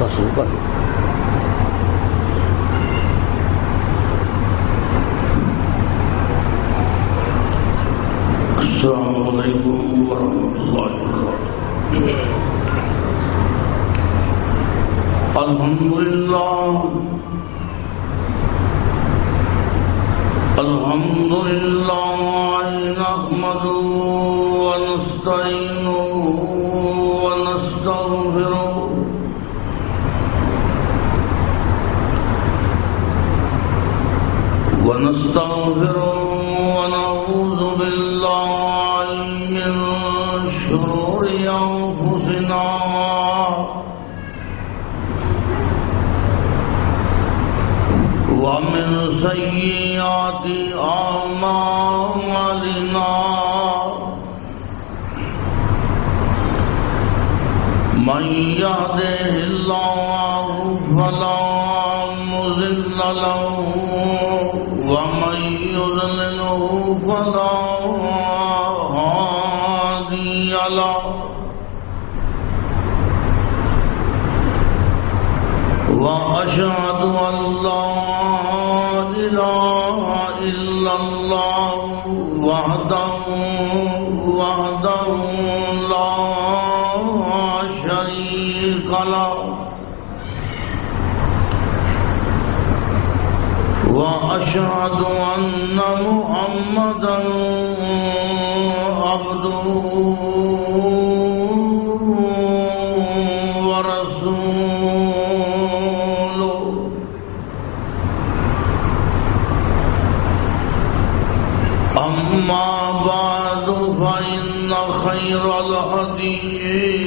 تصور السلام علیکم ورحمۃ اللہ وبرکاتہ۔ الحمد للہ نحمدہ ونستعینہ ونستغفرہ ونعوذ باللہ من شرور انفسنا ومن سیئات اعمالنا من يهده الله فلا مضل له ومن يضلله فلا هادي له وأشهد أن لا إله إلا الله وحده لا شريك له وأشهد أن محمدا عبده ورسوله أما بعد فإن خير الحديث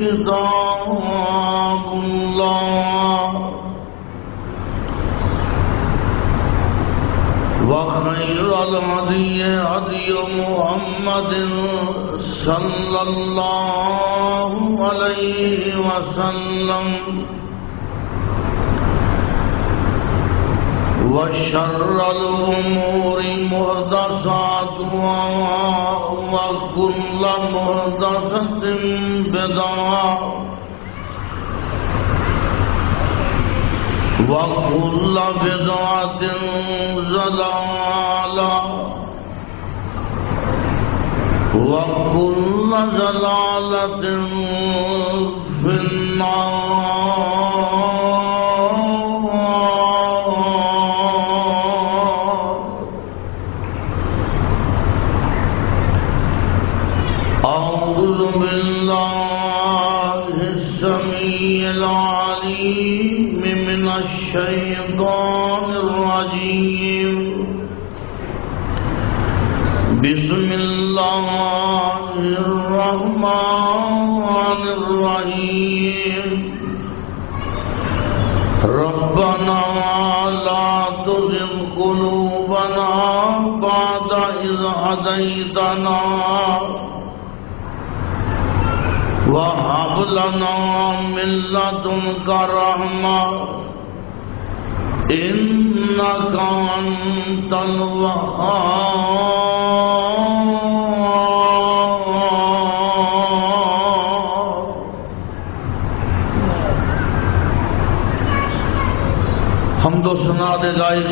كتاب الله وخير الهدي هدي محمد صلى الله عليه وسلم وشر الأمور محدثاتها وكل محدثة بدعة وكل بدعة ضلالة وكل ضلالة في النار۔ أعوذ بالله السميع العليم من الشيطان الرجيم۔ بسم الله الرحمن الرحيم۔ ربنا لا تزغ قلوبنا بعد إذ هديتنا وهب لنا من لدنك رحمة إنك أنت الوهاب۔ حمد و ثنا دے لائق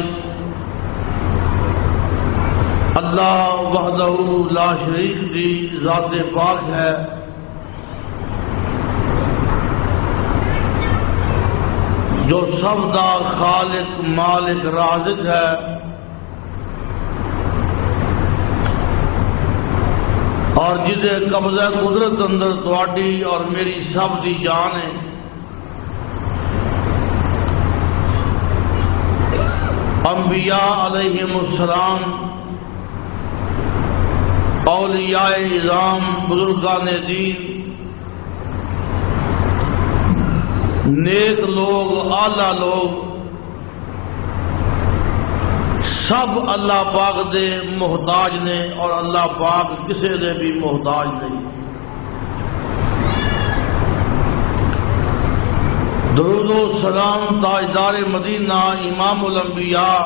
اللہ وحدہ لا شریک دی ذات پاک ہے، جو سب دا خالق مالک رازق ہے، اور جدے قبضہ قدرت اندر تواڈی اور میری سب دی جان ہے۔ انبیاء علیہم السلام، اولیاء اعظام، بزرگان دین، نیک لوگ، اعلیٰ لوگ، سب اللہ پاک دے محتاج نے، اور اللہ پاک کسی دے بھی محتاج نہیں۔ درود و سلام تاجدار مدینہ، امام الانبیاء،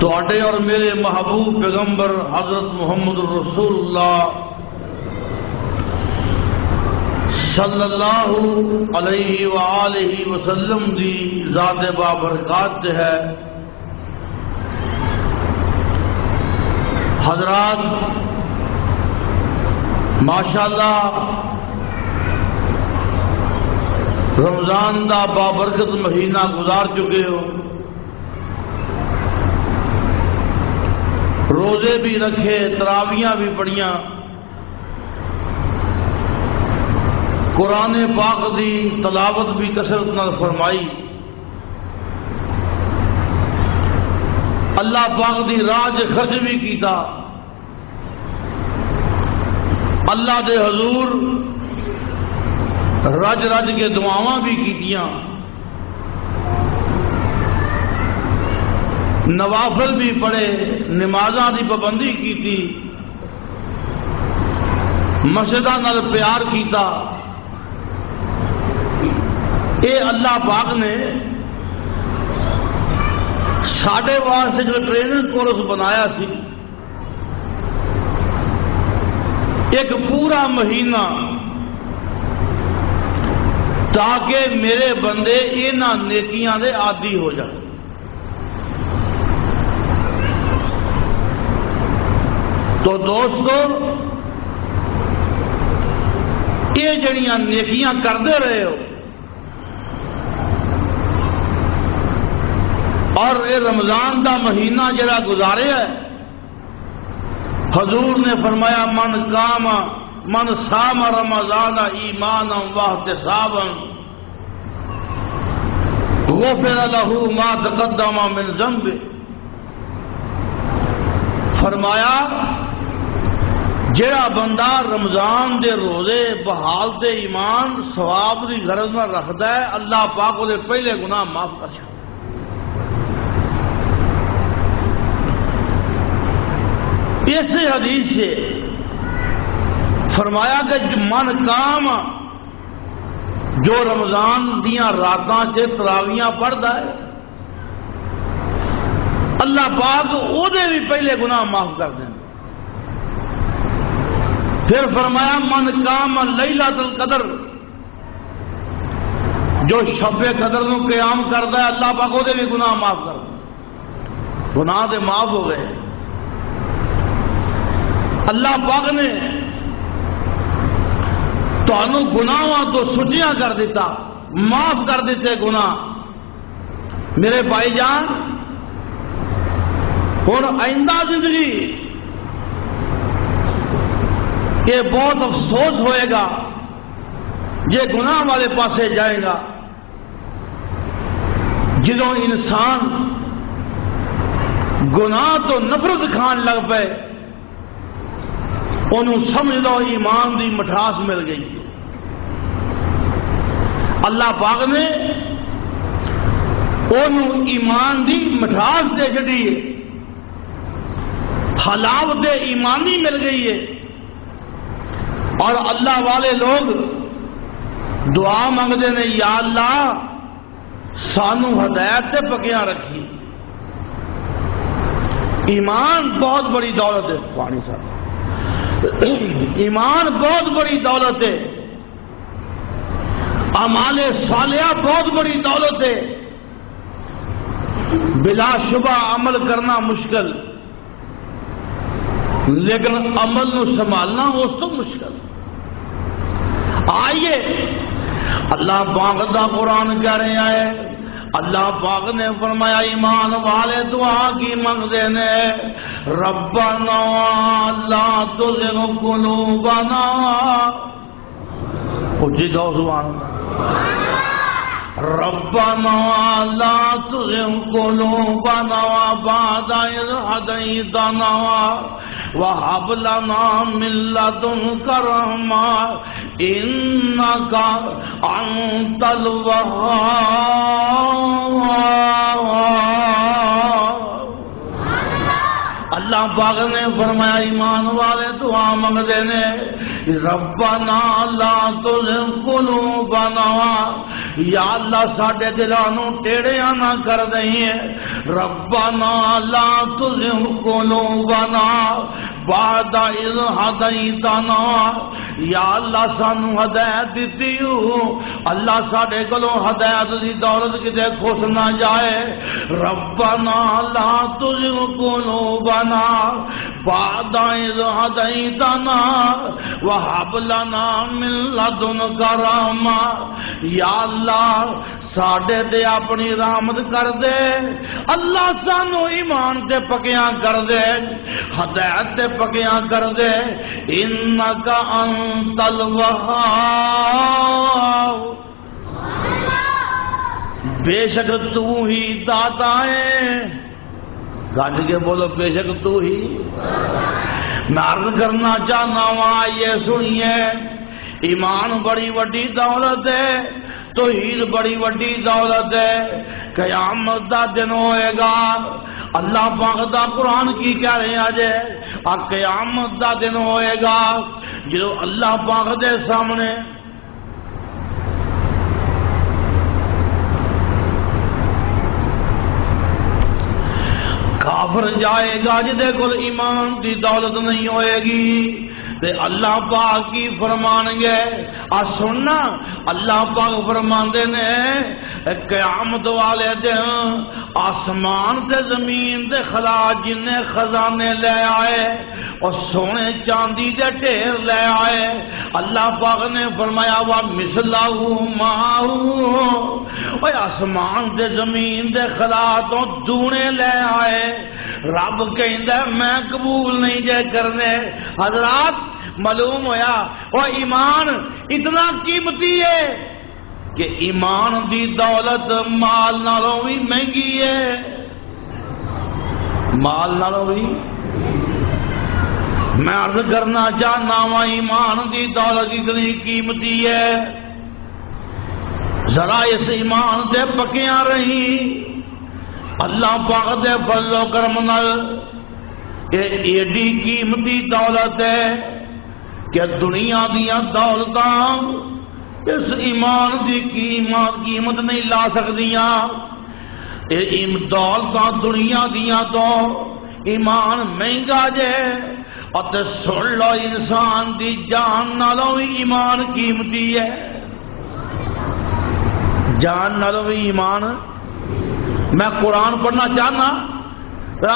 تواڈے اور میرے محبوب پیغمبر حضرت محمد الرسول اللہ صلی اللہ علیہ وآلہ وسلم دی ذات بابرکات ہے۔ حضرات ماشاءاللہ رمضان دا بابرکت مہینہ گزار چکے ہو، روزے بھی رکھے، تراویاں بھی پڑھیاں، قرآن پاک دی تلاوت بھی کثرت نال فرمائی، اللہ پاک دی راہ خرچ بھی کیتا، اللہ دے حضور رج رج کے دعاواں بھی کیتیاں، نوافل بھی پڑھے، نمازاں دی پابندی کیتی، مسجداں نال پیار کیتا۔ اے اللہ پاک نے ساڈے واسطے جو ٹریننگ کورس بنایا سی، ایک پورا مہینہ، تاکہ میرے بندے انہاں نیکیاں دے عادی ہو جائیں۔ تو دوستو یہ جڑیاں نیکیاں کرتے رہے ہو، اور یہ رمضان دا مہینہ جڑا گزارے ہے، حضور نے فرمایا من صام رمضان ایمانا واحتسابا غفر له ما تقدم من ذنبه۔ فرمایا جڑا بندہ رمضان دے روزے بحالت ایمان ثواب دی غرض نہ رکھدا ہے، اللہ پاک دے پہلے گناہ معاف کر چھڑدا۔ اس حدیث سے فرمایا کہ من کام جو رمضان دیاں راتاں سے تراویاں پڑھتا ہے، اللہ پاک او دے بھی پہلے گناہ معاف کر دیں۔ پھر فرمایا من کام لیلۃ القدر، جو شب قدر نو قیام کرتا ہے، اللہ پاک او دے بھی گناہ معاف کر دیں۔ گناہ دے معاف ہو گئے۔ اللہ پاک نے تانوں گناہاں تو سچیاں کر دیتا، معاف کر دیتے گناہ۔ میرے بھائی جان، اور آئندہ زندگی یہ بہت افسوس ہوئے گا یہ گناہ والے پاسے جائے گا، جدوں انسان گناہ تو نفرت کھان لگ پے، انہوں سمجھ لو ایمان دی مٹھاس مل گئی۔ اللہ پاک نے انہوں ایمان دی مٹھاس دے چڑی ہے، حلاوت ایمانی مل گئی ہے، اور اللہ والے لوگ دعا مانگتے ہیں، یا اللہ سانو ہدایت تے پکیاں رکھی۔ ایمان بہت بڑی دولت ہے، پانی صاحب، ایمان بہت بڑی دولت ہے، اعمال صالحہ بہت بڑی دولت ہے۔ بلا شبہ عمل کرنا مشکل، لیکن عمل نو سنبھالنا اس تو مشکل۔ آئیے اللہ پاک دا قرآن کہہ رہے ہیں، اللہ پاک نے فرمایا ایمان والے دعا کی منگتے نے، ربنا لا تزغ قلوبنا، اچھی گاؤ سبحان اللہ، ربنا لا تزغ قلوبنا بعد إذ هديتنا وهب لنا من لدنك رحمة إنك أنت الوهاب۔ اللہ پاک نے فرمایا ایمان والے دعا منگتے نے، ربنا لا تزغ قلوبنا، یا اللہ ساڈے دلاں نوں ٹیڑیاں نہ کر دئیں، ربنا لا تزغ قلوبنا بعد إذ هديتنا، یا اللہ سانو ہدایت دیتی ہو، اللہ ساڈے کولوں ہدایت دی دولت کتے کھس نہ جائے۔ ربنا لا تزغ قلوبنا بعد إذ هديتنا وهب لنا من لدنك رحمة۔ یا اللہ ساڈے تے اپنی رحمت کر دے، اللہ سانو ایمان تے پکیاں کر دے، ہدایت تے پکیاں کر دے۔ انک انت الوہاب، بے شک تو ہی داتا ہے۔ گاج کے بولو بے شک تو ہی۔ میں عرض کرنا چاہنا ہوں یہ سنیے، ایمان بڑی وڈی دولت ہے، توحید بڑی وڈی دولت ہے۔ قیامت دا دن ہوئے گا، اللہ پاک دا قرآن کی کہہ رہے ہیں آجے قیامت دا دن ہوئے گا جو اللہ پاک دے سامنے کافر جائے گا جدے کل ایمان دی دولت نہیں ہوئے گی، تے اللہ پاک کی فرمان گے سننا، اللہ پاک فرمان نے قیامت والے دن آسمان تے زمین تے خلا جنے خزانے لے آئے اور سونے چاندی دے ڈھیر لے آئے، اللہ پاک نے فرمایا وا مثلہ ماہو، اوے آسمان تے زمین تے خلا تو دونے لے آئے۔ رب کہندا میں قبول نہیں جے کرنے۔ حضرات معلوم ہویا وہ ایمان اتنا قیمتی ہے کہ ایمان دی دولت مال نالوں بھی مہنگی ہے، مال نالوں بھی۔ میں عرض کرنا چاہنا ہوں ایمان دی دولت اتنی قیمتی ہے، ذرا اس ایمان دے پکیاں رہی، اللہ پاک دے فضل و کرم نال ایڈی قیمتی دولت ہے کہ دنیا دیاں دولتاں اس ایمان دی قیمت نہیں لا سکدیاں۔ دولتاں دنیا دیاں تو ایمان مہنگا جے، اور سن لو انسان دی جان نالوں بھی ایمان قیمتی ہے، جان نالوں بھی ایمان۔ میں قرآن پڑھنا چاہنا،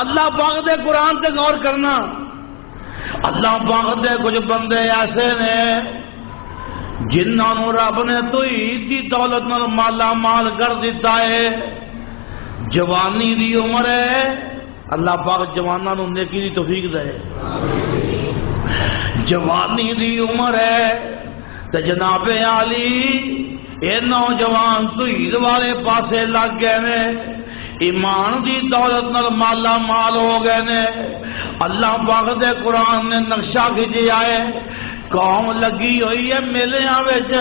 اللہ پاک دے قرآن تے غور کرنا۔ اللہ پاک دے کچھ بندے ایسے نے جنہوں رب نے توحید دی دولت نال مالا مال کر دیتا ہے، جوانی دی عمر ہے، اللہ پاک جواناں نوں نیکی دی توفیق دے، جوانی دی عمر ہے تے جناب علی اے نوجوان توحید والے پاسے لگ گئے نے، ایمان دی دولت نال مالا مال ہو گئے نے۔ اللہ پاک دے قرآن نے نقشہ کھچیا ہے، قوم لگی ہوئی ہے میلیاں وچ،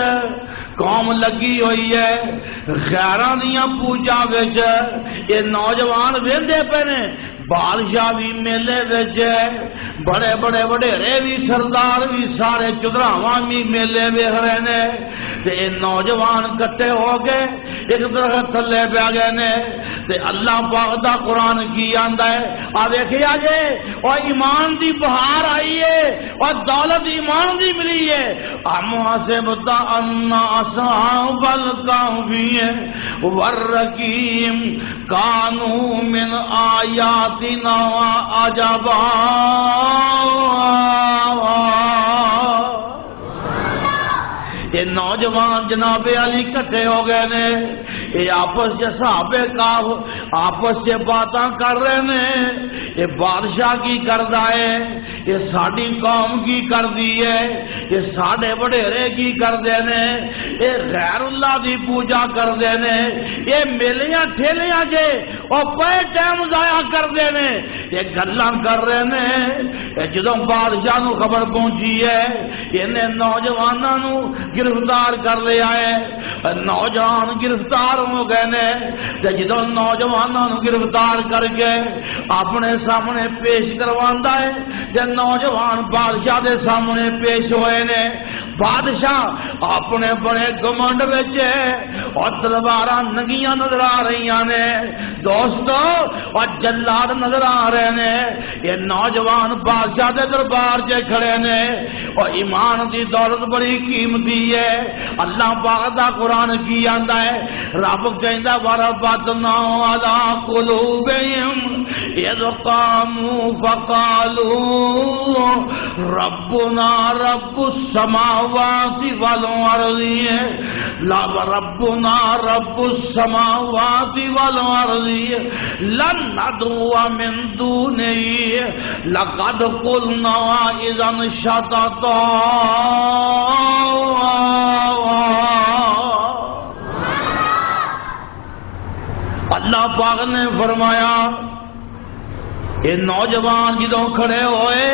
قوم لگی ہوئی ہے غیراں دیاں پوجا وچ، یہ نوجوان ویندے پے نے، بادشاہ بھی میلے وچ، بڑے بڑے وڈیرے بھی سردار بھی سارے چدراواں بھی میلے ویکھ رہے نے، تے نوجوان کٹے ہو گئے ایک درخت تھلے پہ گئے نے، تے اللہ پاک دا قرآن کی آندا ہے آ ویکھیا جے اور ایمان دی بہار آئی ہے اور دولت ایمان دی ملی ہے۔ ام حسبت ان اصحاب الکہف والرقیم کانوا من آیاتنا عجبا۔ یہ نوجوان جناب علی کٹھے ہو گئے نے، یہ آپس سے صحابہ کاف آپس سے باتاں کر رہے ہیں، یہ بادشاہ کی کردا ہے، یہ ساڈی قوم کی کردی ہے، یہ ساڈے وڈیرے کی کردے نے، یہ غیر اللہ دی پوجا کردے نے، یہ میلیاں ٹھیلیاں جے اور پے ٹائم ضائع کردے نے، یہ گلاں کر رہے ہیں۔ جدوں بادشاہ نو خبر پہنچی ہے انہیں نوجواناں نو گرفتار کر لیا ہے، نوجوان گرفتار ہو گئے نے، جدو نوجوانوں گرفتار کر کے اپنے سامنے پیش کرواندا ہے، جب نوجوان بادشاہ دے سامنے پیش ہوئے نے، بادشاہ اپنے بڑے گمنڈ وچ اور تلواراں ننگیاں نظر آ رہی نے، دو دوستو اور جلاد نظر آ رہے نے، یہ نوجوان بادشاہ دے دربار چ کھڑے نے، اور ایمان دی دولت بڑی قیمتی ہے۔ اللہ پاک دا قرآن کی آندا ہے، رب کہندا وربطنا علی قلوبہم اذ قاموا فقالوا ربنا رب السماوات والارض ربنا رب السماوات والارض لن ندعو من دونه لقد قلنا اذا شططا۔ اللہ پاک نے فرمایا یہ نوجوان جدوں کھڑے ہوئے،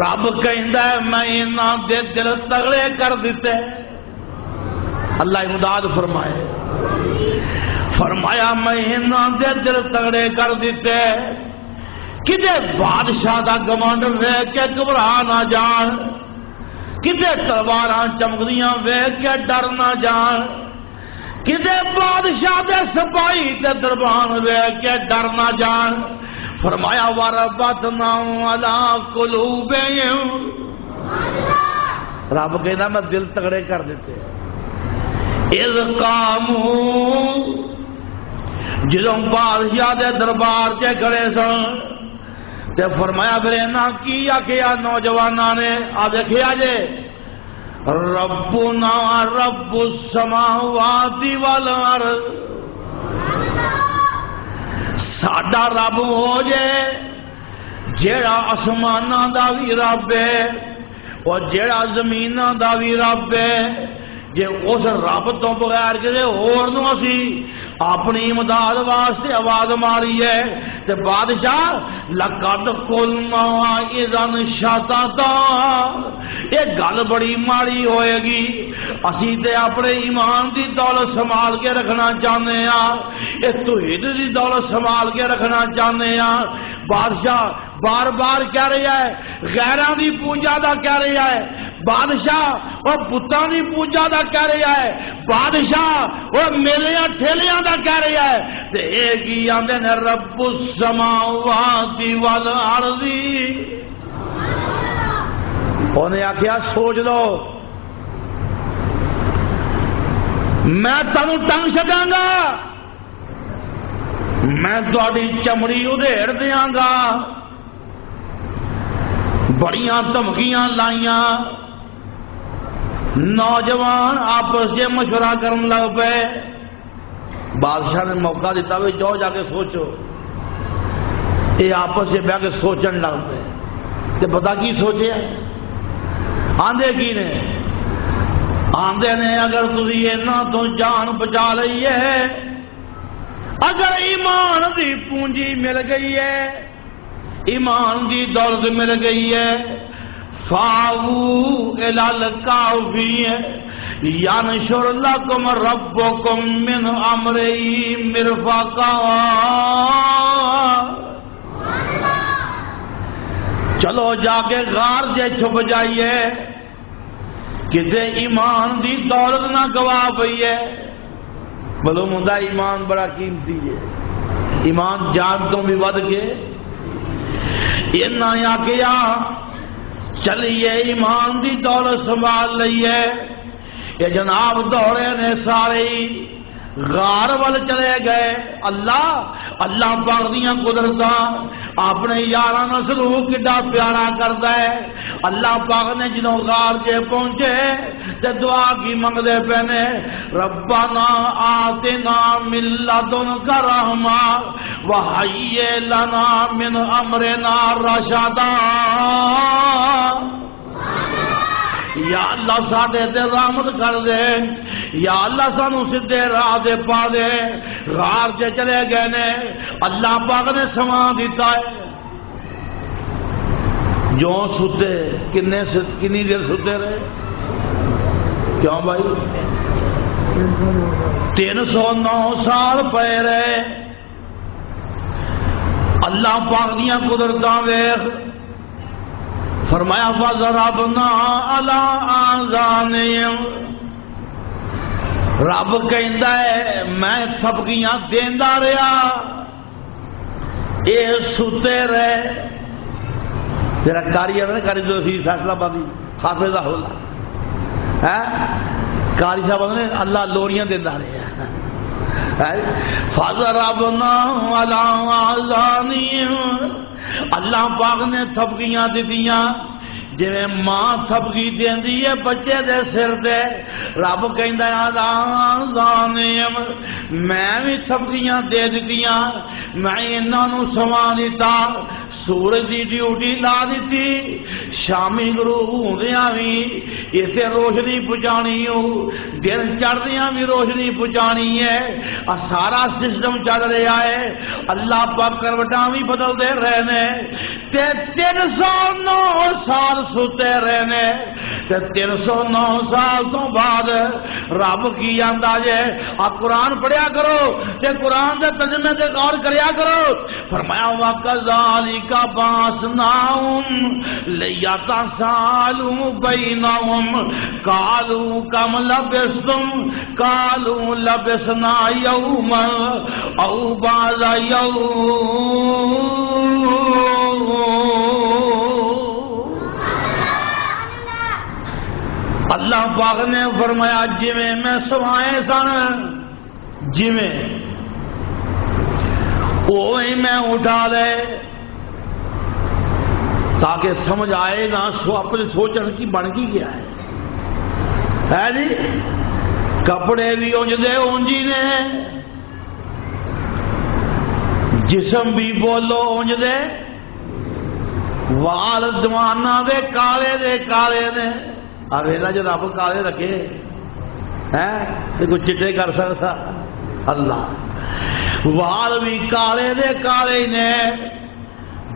رب کہندا ہے میں انہاں دے دل تگڑے کر دیتے۔ اللہ امداد فرمائے، فرمایا میں انہاں دے دل تگڑے کر دیتے، کدے بادشاہ دا گمنڈ ویکھ کے گھبرا نہ جان، کدے تلواراں چمکدیاں ویکھ کے ڈر نہ جان، کدے بادشاہ دے سپاہی تے دربان ویکھ کے ڈر نہ جان۔ فرمایا وربطنا علی قلوبہم، رب کہنا میں دل تگڑے کر دیتے۔ اذ قاموا، جدوں بادشاہ دے دربار چ کھڑے سن تے فرمایا پھر انہاں کی آکھیا نوجواناں نے، آ دیکھیا جے ربنا رب السماوات والارض، ساڈا رب ہو جے جیڑا آسماناں دا وی رب ہے اور جیڑا زمیناں دا وی رب ہے۔ جے اس رب تو بغیر کسی ہور نو اسی اپنی امداد واسطے آواز ماری ہے تے بادشاہ لقد قلنا اذا شططا، یہ گل بڑی ماڑی ہوئے گی، اسی تے اپنے ایمان دی دولت سنبھال کے رکھنا چاہنے ہاں، یہ توحید دی دولت سنبھال کے رکھنا چاہنے ہاں۔ بادشاہ بار بار کہہ رہا ہے غیراں دی پوجا دا کہہ رہا ہے، بادشاہ اور بتاں دی پوجا دا کہہ رہا ہے، بادشاہ اور میلیاں ٹھیلیاں دا کہہ رہا ہے، تے ایک ہی آندے نے رب السماوات والارض۔ انہیں آخیا سوچ لو، میں تمہیں ٹنگ چکاں گا، میں تہاڈی چمڑی ادھیڑ دیاں گا۔ بڑیاں دھمکیاں لائیاں، نوجوان آپس سے مشورہ کرن لگ پے۔ بادشاہ نے موقع دیتا بھی جاؤ جا کے سوچو، یہ آپس سے بہ کے سوچن لگ پے تے پتہ کی سوچے آندے کی نے، آندے نے اگر تسی انہاں تو جان بچا لئی ہے، اگر ایمان دی پونجی مل گئی ہے، ایمان دی دولت مل گئی ہے، فاؤ الی الکافی ینشر لکم ربکم من امرہ مرفقا، چلو جا کے غار سے چھپ جائیے، کسی ایمان دی دولت نہ گوا پئی ہے۔ معلوم ہوتا ایمان بڑا قیمتی ہے، ایمان جان تو بھی ود کے انہاں آکھیا چلیے ایمان دی دولت سنبھال لئیے۔ یہ جناب دوڑے نے سارے غار وال چلے گئے۔ اللہ پاک دیاں قدرتاں اپنے یاراں نال سلوک کڈا پیارا کردا ہے۔ اللہ پاک نے جدوں غار چ پہنچے تے دعا کی منگدے پے نے، ربنا آتنا من لدنک رحمہ وہیئ لنا من امرنا رشدا۔ یا اللہ ساڈے تے رحمت کر دے، یا اللہ سانو سیدھے راہ دے پا دے۔ غار چ چلے گئے نے، اللہ پاک نے سما دیتا ہے۔ جو ستے کنی دیر ستے رہے؟ کیوں بھائی 309 سال پے رہے۔ اللہ پاک دیاں قدرتاں ویکھ، فرمایا فضربنا علی آذانہم، رب کہندا ہے میں تھپکیاں دیندا رہا اے ستے رہے. تیرا کاری ہے نا کاری جو فیصلہ بندی حافظہ اللہ کاری صاحب نے اللہ لوریاں دینا رہے فَضَرَبْنَاهُ عَلَىٰ آذَانِهِمْ. اللہ پاک نے تھپکیاں دتیاں جی ماں تھپکی دیندی ہے بچے دے سر دے. رب کہندا آذانِهِمْ میں بھی تھپکیاں دے دتیاں میں انہاں نوں سوا دتا. سورج دی ڈیوٹی لا دیتی شامی غروب ہوندیاں بھی اسے روشنی پہنچانی ہو دن چڑھدیاں بھی روشنی پہنچانی ہے. سارا سسٹم چل رہا ہے. اللہ پاک کروٹاں بھی بدلتے رہنے 309 سال ستے رہنے 309 سال تو بعد رب کی آندا جے آ قرآن پڑھیا کرو تے قرآن دے ترجمے تے غور کریا کرو. فرمایا وَكَذَلِكَ بَعَثْنَاهُمْ لِيَتَسَاءَلُوا بَيْنَهُمْ قَالُوا كَمْ لَبِثْتُمْ قَالُوا لَبِثْنَا يَوْمًا أَوْ بَعْضَ يَوْمٍ. اللہ پاک نے فرمایا جویں میں سوائے سن جویں اوہی میں اٹھا لے تاکہ سمجھ آئے نا سو اپنے سوچن کی بن کی گیا ہے جی. کپڑے بھی اونجدے اونجی نے جسم بھی بولو اونجدے وال دوانا دے کالے نے. ویلا جو رب کالے رکھے تو کوئی چٹے کر سکتا اللہ. وال بھی کالے دے کالے نے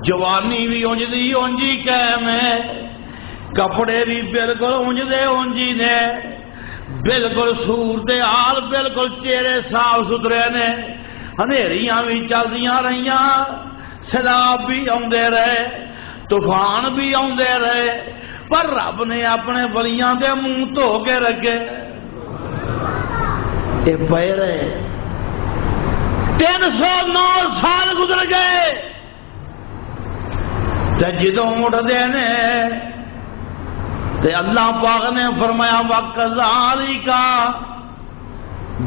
جوانی بھی اونجدی اونجی قائم ہے. کپڑے بھی بالکل اونجدے اونجی نے بالکل صورت حال بالکل چہرے صاف ستھرے نے. ہنیریاں بھی چلدیاں رہیاں سیلاب بھی آندے رہے طوفان بھی آندے رہے پر رب نے اپنے ولیاں دے منہ دھو کے رکھے. یہ پے رہے 309 سال گزر گئے تے جدوں اٹھدے نے تے اللہ پاک نے فرمایا وَكَذَلِكَ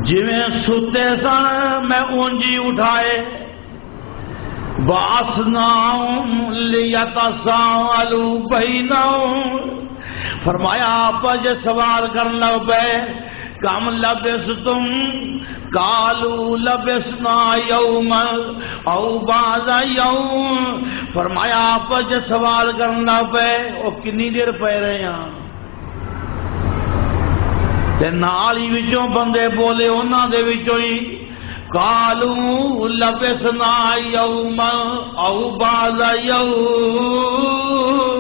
جویں ستے سن میں اونجی اٹھائے. بَعَثْنَاهُمْ لِيَتَسَاءَلُوا بَيْنَهُمْ فرمایا آپ جو سوال کرن لگ پے کم لبثتم قالوا لبثنا یوما او بعض یوم. فرمایا آپ جو سوال کرن لگ پے وہ کنی دیر پے رہے ہیں تے نال ہی وچوں بندے بولے انہاں دے وچوں ہی قالوا لبثنا یوما او بعض یوم.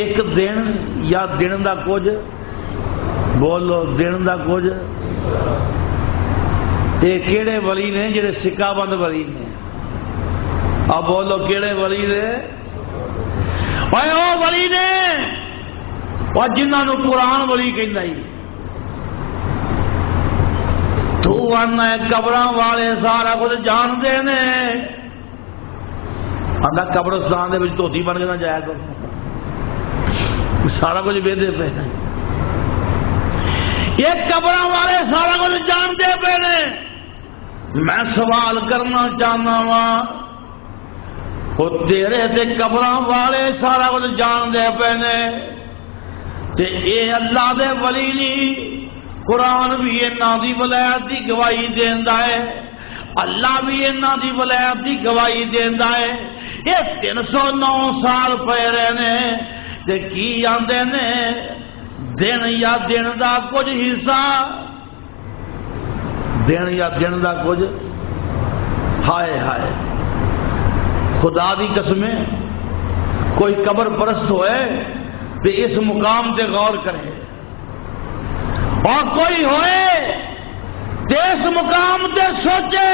ایک دن یا دن دا کچھ بولو دن دا کچھ. یہ کیڑے ولی نے جڑے سکہ بند ولی نے اب بولو کیڑے ولی نے او ولی نے اور جنہاں نو قرآن ولی کہندا ہی. تو آنا قبراں والے سارا کچھ جانتے نے آندا قبرستان دے وچ دھوتی بن کے نہ جایا کرو سارا کچھ ویندے پے نے. یہ قبراں والے سارا کچھ جانتے پے نے. میں سوال کرنا چاہنا وا وہ تیرے تے قبراں والے سارا کچھ جانتے پے نے تے اے اللہ دے ولی نہیں. قرآن بھی انہاں دی ولایت دی گواہی دیندا ہے اللہ بھی انہاں دی ولایت دی گواہی دیندا ہے. یہ 309 سال پے رہنے تے کی آندے نے دن یا دن دا کچھ حصہ دن یا دن دا کچھ. ہائے ہائے خدا دی قسمیں کوئی قبر پرست ہوئے تے اس مقام تے غور کرے اور کوئی ہوئے تے اس مقام تے سوچے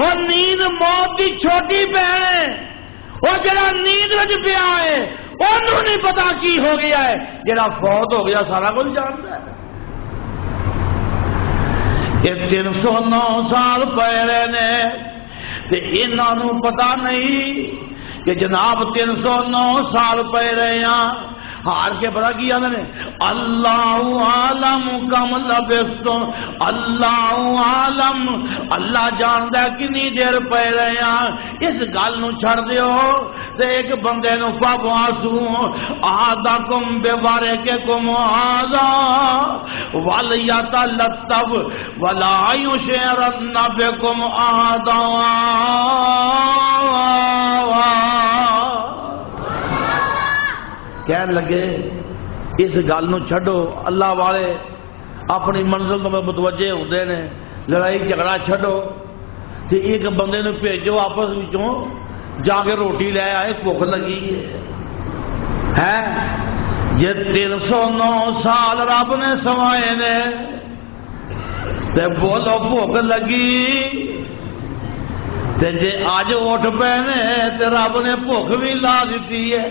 اور نیند موت دی چھوٹی بہن ہے وہ جڑا نیند وچ پیا ہے انہوں نہیں پتا کی ہو گیا ہے، جڑا فوت ہو گیا سارا کچھ جانتا ہے۔ یہ 309 سال پہلے نے تے انہوں پتا نہیں کہ جناب 309 سال پہلے یہاں ہار کے پتا کیا میں نے اللہ عالم کم لبستم، اللہ عالم، اللہ جاندا ہے کنی دیر پہ رہے ہیں۔ اس گل نو چھڑ دیو تے ایک بندے نو فبعثو احدکم بورقکم ھذا ولیتلطف ولا یشعرن بکم احدا۔ کہنے لگے اس گل نو چھڈو، اللہ والے اپنی منزل تو متوجہ ہوندے نے، لڑائی جھگڑا چھڈو تے ایک بندے نو بھیجو آپس وچوں جا کے روٹی لے آئے، بھوک لگی ہے۔ جے 309 سال رب نے سوائے نے تے بولو بھوک لگی تے جے اج اٹھ پے نے تے رب نے بھوک بھی لا دیتی ہے۔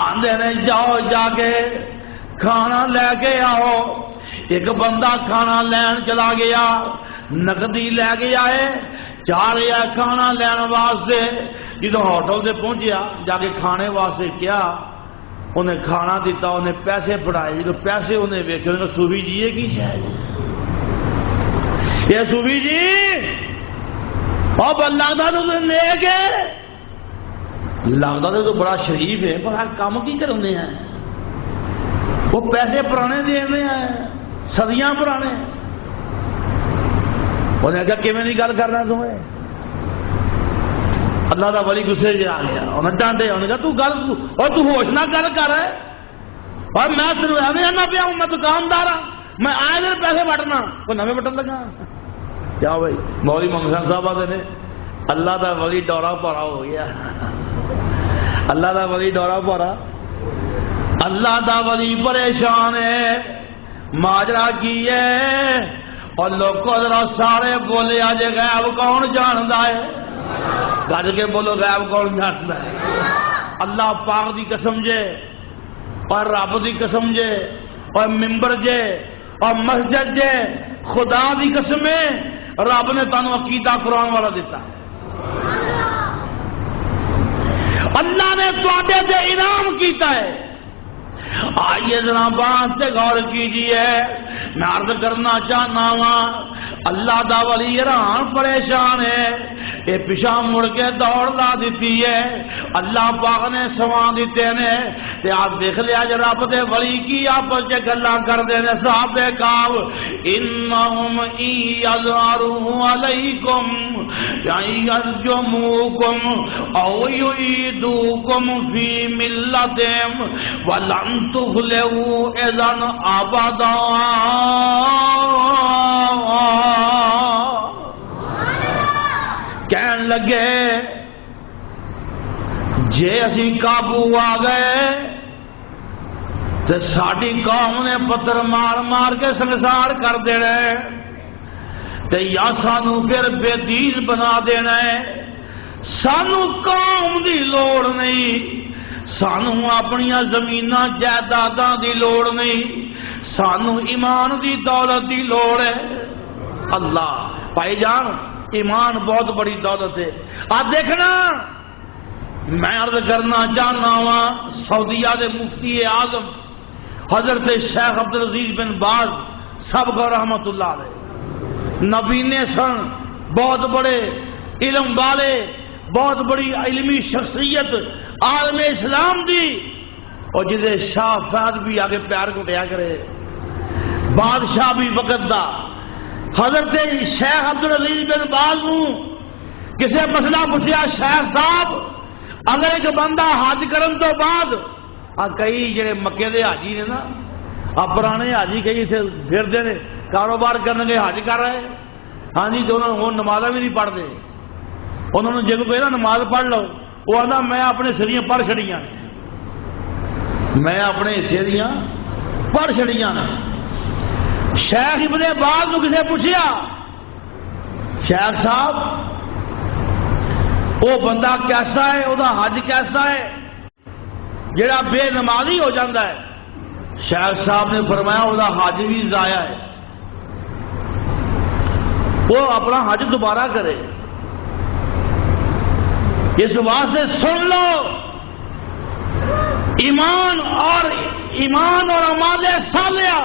آندے نے جاؤ جا کے کھانا لے کے آؤ۔ ایک بندہ کھانا لین چلا گیا، نقدی لے کے آئے، جا رہا کھانا لین واسطے۔ جدو ہوٹل سے پہنچیا جا کے کھانے واسطے کیا، انہیں کھانا دیتا، انہیں پیسے پڑھائے۔ جدو پیسے انہیں ویکھے، انہیں کہا صوفی جی یہ کی شاید یہ صوفی جی اور لگتا تو نیک ہے، لگتا تو بڑا شریف ہے، پر کام کی کرنے ہیں؟ وہ پیسے پرانے دینے ہیں، صدیاں پرانے۔ انہیں کہا کہ میں نہیں گل کرنا تمہیں؟ اللہ دا ولی غصے سے آ گیا، انہیں ڈانٹے، انہیں کہا تو گل اور تو ہوش نہ گل کر رہے، اور میں صرف ایویں آنا پیا ہوں، میں دکاندار ہوں، میں آئے دن پیسے بٹنا کوئی نویں بٹن لگا کیا بھائی؟ مولوی محمد خان صاحب آتے نے اللہ دا ولی دورہ پارا ہو گیا، اللہ دا ولی دورہ پارا، اللہ دا ولی پریشان ہے، ماجرا کی ہے؟ اور لوگوں ذرا سارے بولے آج غیب کون جاندا ہے؟ گج کے بولو غیب کون جاندا ہے؟ اللہ پاک دی قسم جے اور رب دی قسم جے اور ممبر جے اور مسجد جے، خدا دی قسم ہے رب نے تانوں عقیدہ قرآن والا دیتا ہے، اللہ نے تواڈے تے انعام کیتا ہے۔ آئیے ذرا بات سے غور کیجیے، میں عرض کرنا چاہنا ہوں اللہ دا ولی حیران پریشان ہے، یہ پیچھا مڑ کے دوڑ لا دیتی ہے، اللہ پاک نے سواں دیتے نے تے آپ دیکھ لیا جے رب دے ولی کی آپس وچ گلاں کردے نے صحابہ کرام، انہم یظہروا علیکم یرجموکم او یعیدوکم فی ملتہم ولن تفلحوا اذا ابدا۔ کہن لگے جے اسی قابو آ گئے تو ساری قوم نے پتھر مار مار کے سنسار کر دینا ہے، تے یا سانو پھر بے دین بنا دینا ہے۔ سانو قوم دی لوڑ نہیں، سانو اپنی زمیناں جائیداداں دی لوڑ نہیں، سانو ایمان دی دولت دی لوڑ ہے۔ اللہ بھائی جان ایمان بہت بڑی دولت ہے۔ آپ دیکھنا میں عرض کرنا چاہنا ہوں سعودیہ دے مفتی اعظم حضرت شیخ عبدالعزیز بن باز سب کو رحمت اللہ علیہ نبینے سن، بہت بڑے علم والے، بہت بڑی علمی شخصیت عالم اسلام دی، اور جدے شاہ فہد بھی آگے پیار کو ٹیا کرے، بادشاہ بھی وقت دا۔ حضرت شیخ عبدالعزیز بن باز کسے مسئلہ پوچھیا، شیخ صاحب اگر ایک بندہ حج کرن تو بعد کئی جڑے مکے دے حاجی نے نا، پرانے حاجی کئی اتنے پھرتے نے کاروبار کرنے کے حج کر رہے، ہاں جی تو انہوں نے نمازاں بھی نہیں پڑھتے، انہوں نے جب کہا نماز پڑھ لو، وہ آتا میں اپنے سریاں پڑھ چھڑیاں، میں اپنے حصے دیاں پڑھ چھڑیاں۔ شیخ ابن باز کو کسے پوچھیا، شیخ صاحب وہ بندہ کیسا ہے، وہ حج کیسا ہے؟ جڑا بے نمازی ہو جاتا ہے شیخ صاحب نے فرمایا وہ حج بھی ضائع ہے، وہ اپنا حج دوبارہ کرے۔ اس واسطے سن لو، ایمان اور اعمال صالحہ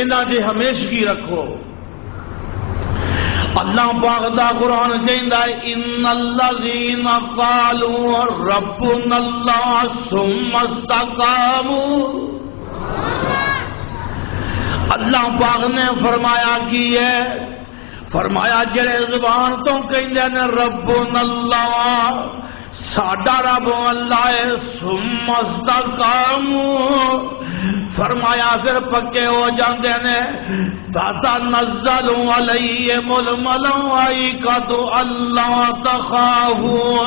انہاں دی ہمیشگی رکھو۔ اللہ پاک دا قرآن کہندا ہے ان الذین قالوا ربنا اللہ ثم استقاموا، اللہ پاک نے فرمایا کی ہے، فرمایا جڑے زبان تو کہندے نے ربنا اللہ ساڈا رب اللہ ہے، ثم استقاموا فرمایا پھر پکے ہو جاندے نے، تتنزل علیہم الملائکۃ الا تخافوا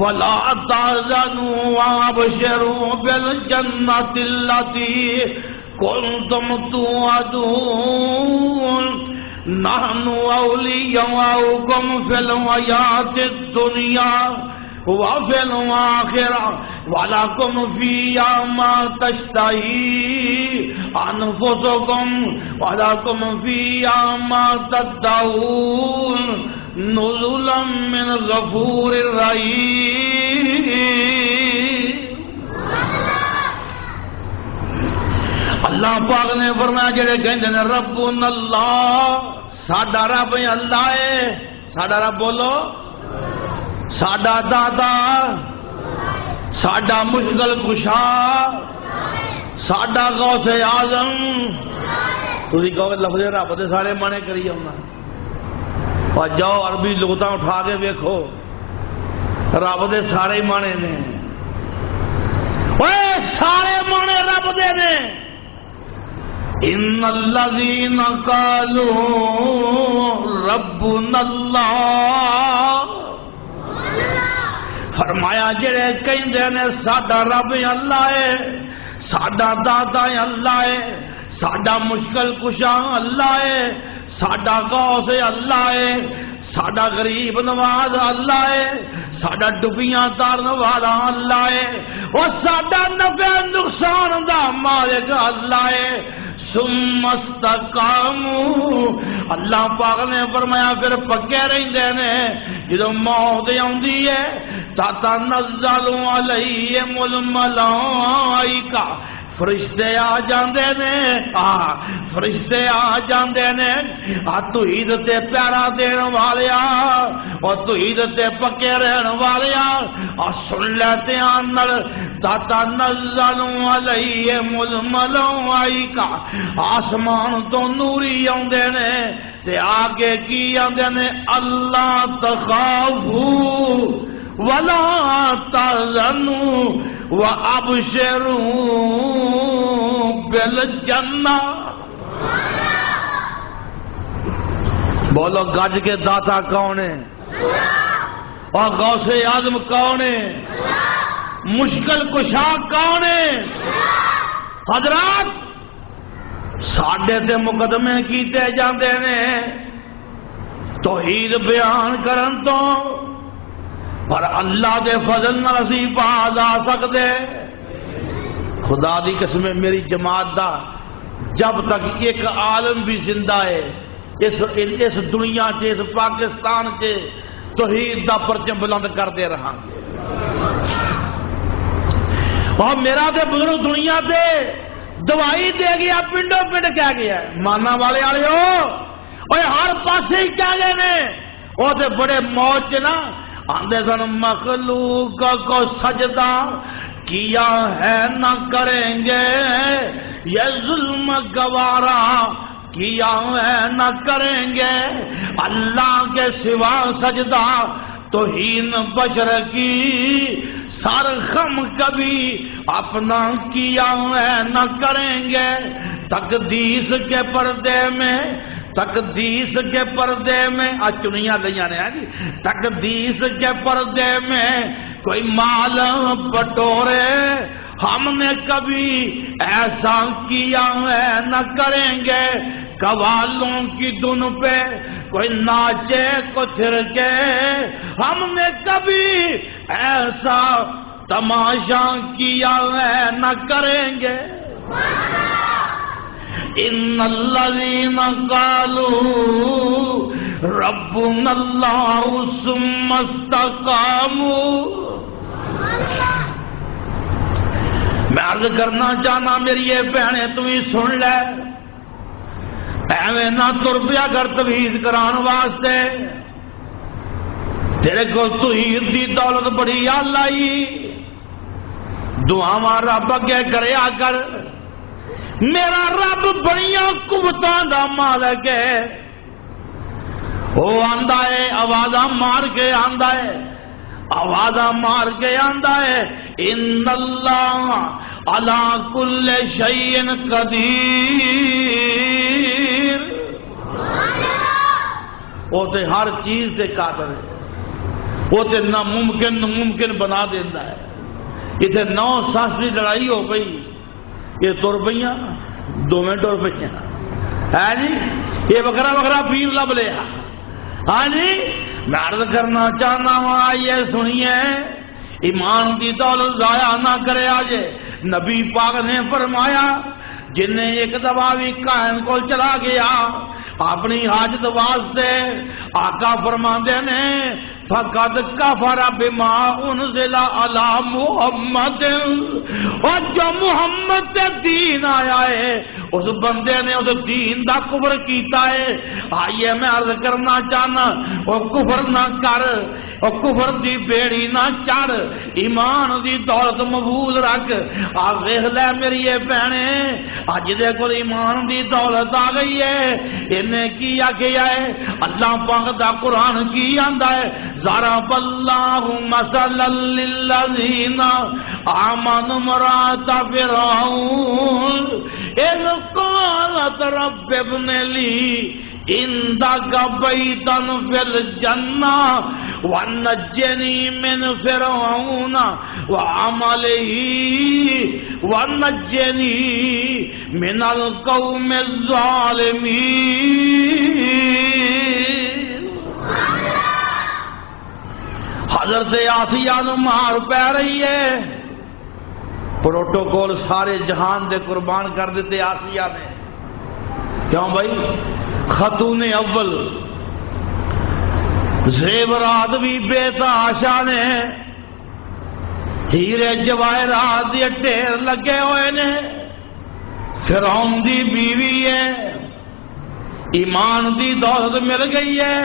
ولا تحزنوا وابشروا بالجنۃ التي کنتم توعدون نحن اولیاؤکم فی الحیاۃ الدنیا وفی الآخرہ وَلَكُمْ فِيهَا مَا تَشْتَهِي أَنفُسُكُمْ وَلَكُمْ فِيهَا مَا تَدَّعُونَ نُزُلًا مِّنْ غَفُورٍ رَّحِيمٍ۔ اللہ پاک نے فرمایا جڑے کہندے نے ربنا اللہ ساڈا رب اللہ ہے، ساڈا رب بولو، ساڈا دادا، ساڈا مشکل کشا، ساڈا غوث اعظم۔ تسی کہو کہ لفظ رب دے سارے مانے کری جاؤنا، اور جاؤ عربی لغتاں اٹھا کے ویکھو رب دے سارے مانے نے، اوے سارے مانے رب دے نے۔ ان الذین قالوا ربنا اللہ فرمایا جڑے کہندے نے ساڈا رب اللہ ہے، ساڈا دادا اللہ ہے، ساڈا مشکل کشا اللہ ہے، ساڈا غوث اللہ ہے، ساڈا غریب نواز اللہ ہے، ساڈا ڈبیاں تارن والا اللہ ہے، اور ساڈا نفع نقصان دا مالک اللہ ہے۔ ثم استقاموا اللہ پاک نے فرمایا پھر پکے رہندے نے، جدوں موت آوندی ہے تتنزل علیہم الملائکہ فرشتے آ جاندے نے، فرشتے آ جاندے نے، توحید تے پیارا دین والیا اور توحید تے پکے رہن والیا سن لیتے آنر تتنزل علیہم الملائکہ آسمان تو نوری آندے نے تے آگے کی آندے نے اللہ تخافوا ولا تحزنوا وابشروا بالجنہ۔ بولو گج کے داتا کون ہے اور غوث اعظم کون ہے، مشکل کشا کون ہے؟ حضرات ساڈے تے مقدمے کیتے جاندے نے توحید بیان کرن تو، پر اللہ دے فضل نہ اسی باز آ سکدے۔ خدا دی قسم میری جماعت دا جب تک ایک عالم بھی زندہ ہے اس دنیا چ اس پاکستان چ توحید دا پرچم بلند کرتے رہاں گے۔ اور میرا تے بزرگ دنیا تے دوائی دے گیا، پنڈو پنڈ کہہ گیا، مانا والے والے ہو ہر پاسے ہی کہہ گئے نے، وہ تے بڑے موج نا آندے سن مخلوق کو سجدہ کیا ہے نہ کریں گے، یہ ظلم گوارا کیا ہے نہ کریں گے، اللہ کے سوا سجدہ توہین بشر کی سر خم کبھی اپنا کیا ہے نہ کریں گے۔ تقدیس کے پردے میں تقدیس کے پردے میں چنیاں لیا نے جی، تقدیس کے پردے میں کوئی مال بٹورے ہم نے کبھی ایسا کیا ہے نہ کریں گے۔ قوالوں کی دن پہ کوئی ناچے کو تھرکے ہم نے کبھی ایسا تماشا کیا ہے نہ کریں گے ان الذین قالوا ربنا اللہ ثم استقاموا. میں عرض کرنا چاہنا میری یہ بہنیں تمہیں سن لے، ایویں نہ تر پیا کر توحید کران واسطے. تیرے کو توحید دی دولت بڑی آل آئی، دعاواں رب اگے کریا کر. میرا رب بڑیاں قوتاں دا مالک ہے، وہ آندا ہے آوازاں مار کے آندا ہے، آوازاں مار کے آندا ہے ان اللہ علی کل شیء قدیر. وہ تے ہر چیز تے قادر ہے، وہ تے ناممکن ممکن بنا دیندا ہے. اتنے 9 ساس کی لڑائی ہو گئی، یہ تر پہ دونوں ٹر پہ ہے جی، یہ وکرا وکرا پیر لب لیا. ہاں جی میں عرض کرنا چاہنا ہوں یہ سنیے، ایمان کی دولت ضائع نہ کرے. آج نبی پاک نے فرمایا جن نے ایک دفعہ بھی کائن کو چلا گیا اپنی حاجت واسطے، آقا فرماندے نے فقد کفر بما انزل علی محمد، اور جو محمد تے دین آیا ہے اس بندے نے اس دین دا کفر کیتا ہے. آئیے میں عرض کرنا چاہنا وہ کفر نہ کر، وہ کفر دی بیڑی نہ چڑھ، ایمان دی دولت محفوظ رکھ. آ ویکھ لے میری یہ بہنیں، اج دے کول ایمان دی دولت آ گئی ہے. انہیں کی آکھیا ہے اللہ پاک دا قرآن کی آندا ہے ضرب اللہ مثلا للذین آمنوا امرأۃ فرعون اذ قالت رب ابن لی عندك بیتا فی الجنہ ونجنی من فرعون وعملہ ونجنی من القوم الظالمین. حضرت آسیہ نو مار پہ رہی ہے، پروٹوکول سارے جہان دے قربان کر دیتے آسیہ نے. کیوں بھائی؟ خاتون اول، زیورات بھی بے تحاشا نے، ہیرے جواہرات دے ڈھیر لگے ہوئے نے، فرعون دی بیوی ہے، ایمان دی دولت مل گئی ہے.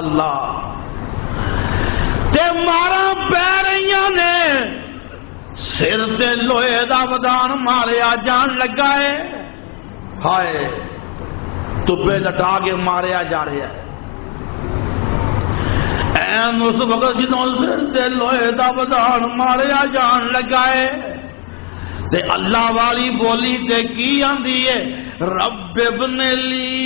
اللہ تے مارا پہ رہی نے، سر تے لوہے دا ودان ماریا جان لگا ہے. ہائے تپے لٹا کے ماریا جا رہا ہے. این اس وقت جنہوں سر تے لوہے دا ودان ماریا جان لگا ہے تے اللہ والی بولی تے کی آندی ہے رب ابن لی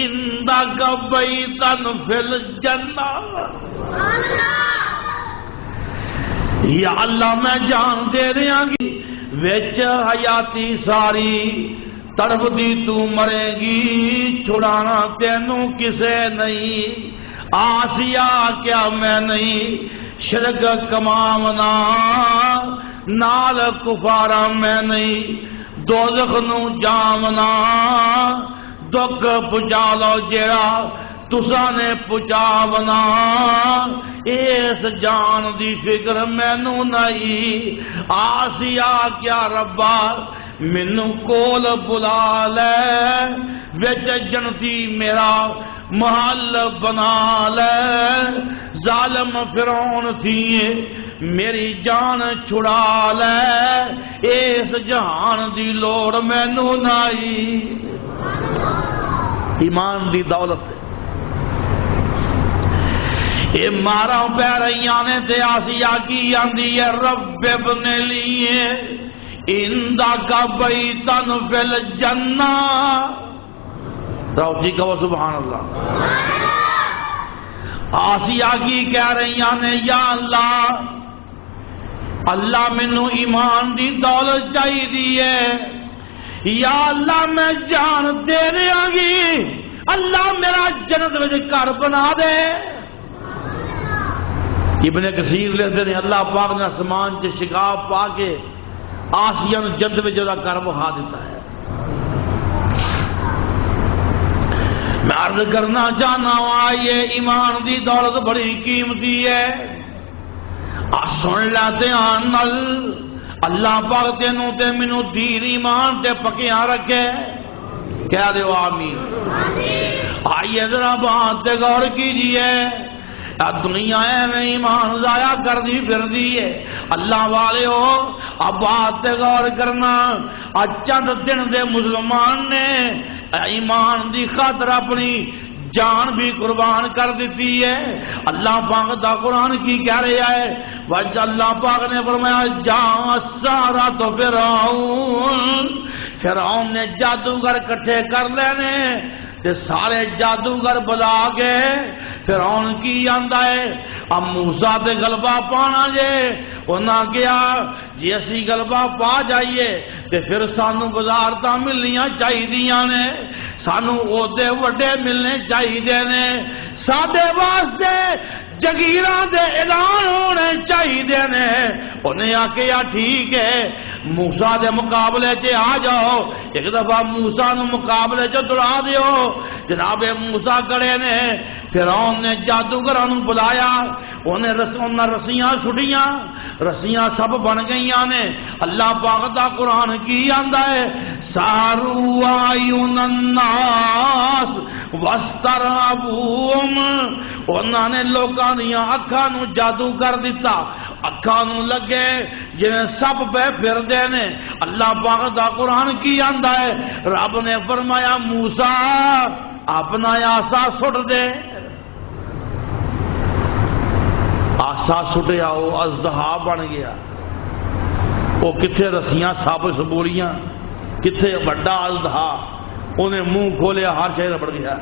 عندک بیتا فی الجنہ. یا اللہ میں جان دے دیا گی وچ حیاتی ساری تڑپ دی تو مرے گی، چھڑانا تینوں کسے نہیں. آسیہ کیا میں نہیں شرک کماونا نال کفارا میں نہیں، دوزخ نو جامنا دکھ پجا لو جیڑا تسا نے پچاونا. اس جان دی فکر مینوں نہیں. آسیہ کیا ربا مینوں کول بلا لے، وچ جنتی میرا محل بنا لے. ظالم فرعون تھی میری جان چھڑا لے، اس جہان دی لوڑ مینوں نہیں. ایمان دی دولت اے مارا پہ رہی نے تے آسیہ کی آندی ہے رب ابن لیے عندک بیتا فی الجنہ. راؤ جی کہو سبحان اللہ. آسیہ کی کہہ رہی نے یا اللہ، اللہ مینوں ایمان دی دولت چاہیے، یا اللہ میں جان دے دیا گی، اللہ میرا جنت وچ گھر بنا دے. ابن کثیر لکھتے ہیں اللہ پاک نے آسمان سے شکاف پا کے آسیہ نو جد میں جدا کر بخا دیتا ہے. میں عرض کرنا چاہنا ہوا یہ ایمان دی دولت بڑی قیمتی ہے. سن لیتے ہیں نل اللہ پاک تینوں تے منو دین ایمان تے پکیاں رکھے. کہہ دے آمین. آئیے ذرا بات تے غور کیجئے. دنیا میں ایمان ضائع کر دی پھر دی ہے. اللہ والے ہو اب بات تے غور کرنا. چند دن دے مسلمان نے ایمان دی خاطر اپنی جان بھی قربان کر دیتی ہے. اللہ پاک دا قرآن کی کہہ رہا ہے وجہ اللہ پاک نے فرمایا جہاں سارا تو فرعون نے جادوگر کٹھے کر لینے تے سارے جادوگر بلا کے فرعون کی آندا ہے اب موسیٰ تے غلبہ پانا جے. انہاں کیا جی اسی غلبہ پا جائیے تے پھر سانو وزارتاں ملنیاں چاہیدیاں نے, سانو عہدے وڈے ملنے چاہیے نے, ساڈے واسطے جگیراں دے اعلان ہونے چاہیے نے. انہیں آکھیا ٹھیک ہے موسیٰ دے مقابلے چ آ جاؤ. ایک دفعہ موسیٰ نو مقابلے چ دڑا دیو. جناب موسیٰ کڑے نے فرعون نے جادوگراں نو بلایا. انہیں رسیاں سٹیاں, رسیاں سب بن گئیاں نے. اللہ پاک دا قرآن کی آندا ہے سارو اعین الناس واسترهبوهم. انہاں نے لوکاں دیاں اکھاں نو جادو کر دیتا. اکھاں نو لگے جویں سب پہ پھر دے نے. اللہ پاک دا قرآن کی آندا ہے رب نے فرمایا موسیٰ اپنا آسا سٹ دے. آسا سٹیا وہ اژدہا بن گیا. وہ کتھے رسیاں سب سبولیاں کتھے بڑا اژدہا. انہیں منہ کھولیا ہر شے ربڑ گیا.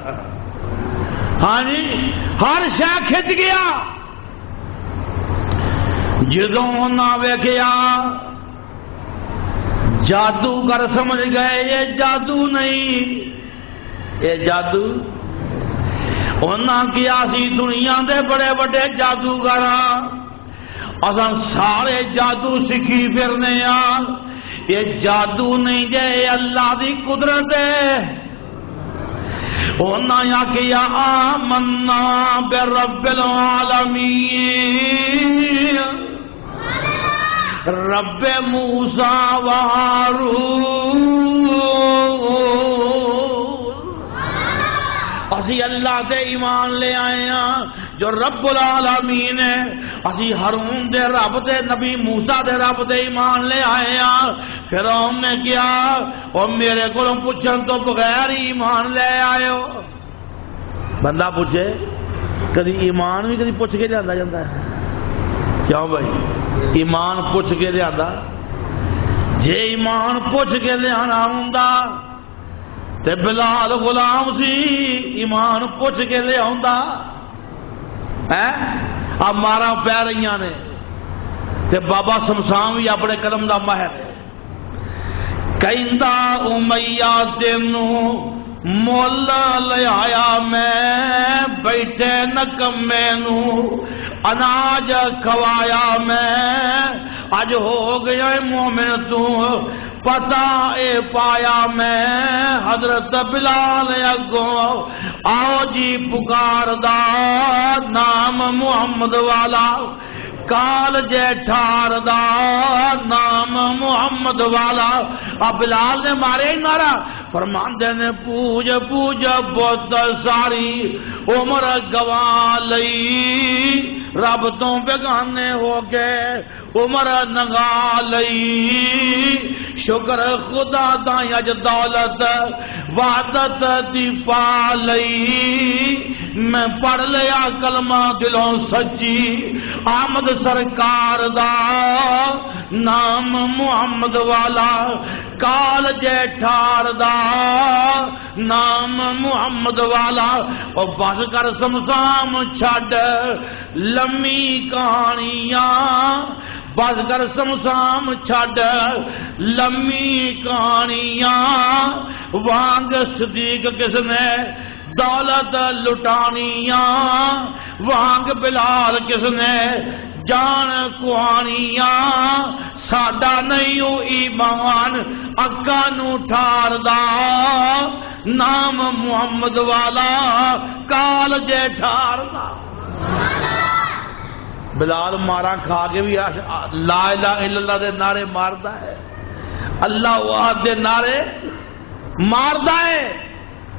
ہاں جی ہر شے کھچ گیا. جدوں نہ ویکھیا جادوگر سمجھ گئے یہ جادو نہیں, یہ جادو. انہاں کیا سی دنیا دے بڑے بڑے جادوگر اساں سارے جادو سکھی پھرنے آ. یہ جادو نہیں جے اللہ دی قدرت ہے. انہاں کیا آمنا برب العالمین رب موسیٰ و ہارون. اسی اللہ دے ایمان لے آئے ہیں جو رب العالمین ہے. اسی ہارون دے رب دے نبی موسیٰ دے رب دے ایمان لے آئے ہیں. فرعون نے کیا اور میرے کو پوچھن تو بغیر ایمان لے آئے ہو. بندہ پوچھے کدی ایمان بھی کدی پوچھ کے لیا جاتا ہے. کیوں بھائی ایمان پوچھ کے لیا. جے ایمان پوچھ کے لیا ہوں تے بلال غلام سی ایمان پوچھ کے لے آندا ہے. اب مارا پی رہی نے تے بابا شمشان بھی اپنے قدم دا ماہر کہندا امیہ تینوں مول لے آیا میں بیٹھے نکمے نو اناج کھوایا میں اج ہو گیا مومن تو پتا اے پایا میں حضرت بلال اگوں آؤ جی پکار دا نام محمد والا کال جے ٹھار دا نام محمد والا. اب بلال نے مارے ہی نعرہ فرماندے نے پوج پوج بہت ساری عمر گوا لئی رب تو بیگانے ہو گئے عمر نگا لئی شکر خدا دا اج دولت وعدت دی پا لئی میں پڑھ لیا کلمہ دلوں سچی آمد سرکار دا نام محمد والا کال جے ٹھار دا نام محمد والا. اور بس کر سمسام چھڈ لمی کہانیاں بس کر سمسام چھڈ لمی کہانیاں وانگ صدیق کس نے دولت لٹانیاں وانگ بلال کس نے جان کوانیاں ساڈا نہیں او ایمان اکا نو ٹھار دا نام محمد والا کال جے ٹھار دا بلال مارا کھا کے بھی لا الہ الا اللہ دے نعرے ماردا ہے اللہ واحد دے نعرے ماردا ہے